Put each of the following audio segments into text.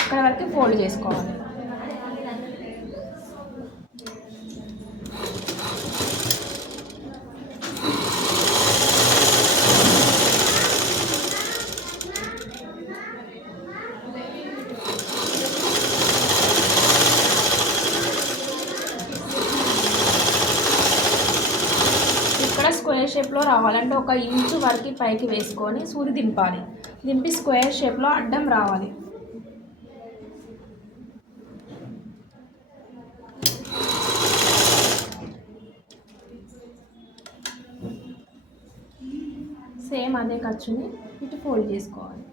ఇక్కడ వరకు ఫోల్డ్ చేసుకోవాలి. ఇక్కడ స్క్వేర్ షేప్లో రావాలంటే 1 ఇంచు వరకు పైకి వేసుకొని సూది దింపాలి. దింపి స్క్వేర్ షేప్లో అడ్డం రావాలి. సేమ్ అదే ఖర్చుని ఇటు ఫోల్డ్ చేసుకోవాలి.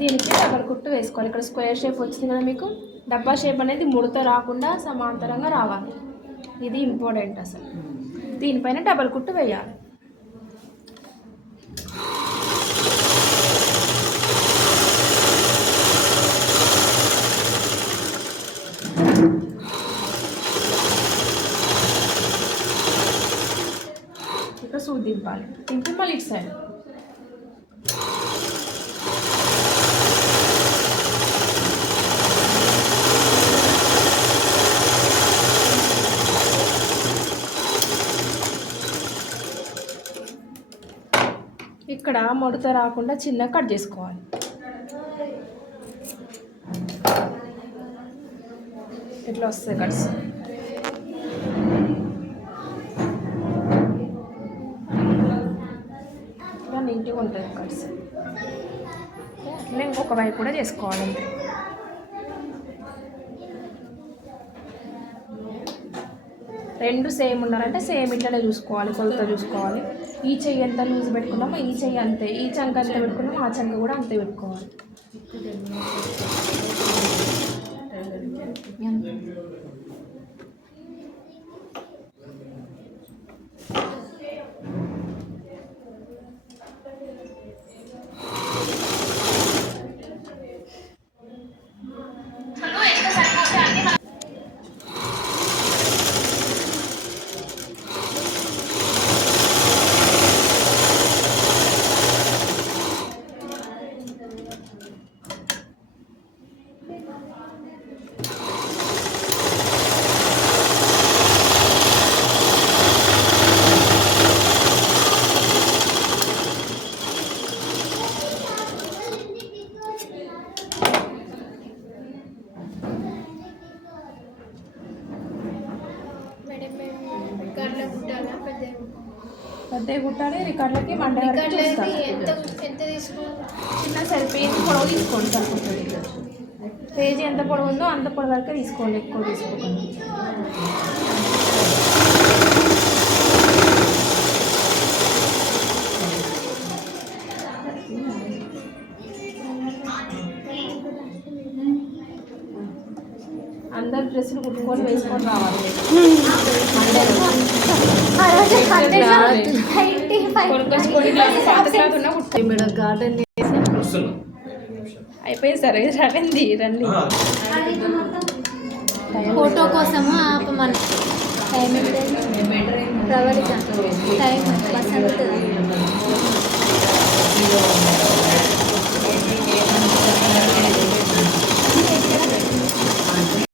దీనికి డబల్ కుట్టు వేసుకోవాలి. ఇక్కడ స్క్వేర్ షేప్ వచ్చింది కదా మీకు, డబ్బా షేప్ అనేది ముడత రాకుండా సమాంతరంగా రావాలి. ఇది ఇంపార్టెంట్ అసలు. దీనిపైన డబల్ కుట్టు వేయాలి. ఇక్కడ సూది దింపాలి. దింపి మళ్ళీ ఇటు సైడ్ ఇక్కడ ముడత రాకుండా చిన్న కట్ చేసుకోవాలి. ఇట్లా వస్తుంది కట్స్. ఇలా నీట్గా ఉంటుంది కట్స్. అట్లా ఇంకొక వైపు కూడా చేసుకోవాలి. అంతే. రెండు సేమ్ ఉన్నారంటే సేమ్ ఇట్లనే చూసుకోవాలి, కొలత చూసుకోవాలి. ఈ చెయ్యి ఎంత లూజ్ పెట్టుకున్నామో ఈ చెయ్యి అంతే, ఈ చంక ఎంత పెట్టుకున్నామో ఆ చంక కూడా అంతే పెట్టుకోవాలి. పెద్ద కుట్టాలి. రికార్డులకి మండే వరకు చిన్న సరి పేజీ పొడవు తీసుకోండి. సరిపోతుంది. పేజీ ఎంత పొడవు ఉందో అంత పొడవు వరకే తీసుకోండి, ఎక్కువ తీసుకోకండి. అందరు డ్రెస్సులు కుట్టుకొని వేసుకొని రావాలి. అయిపోయింది సరే రండి రండి. ఫోటో కోసము ఆపమని టైం ప్రవళిక టైం వసంత్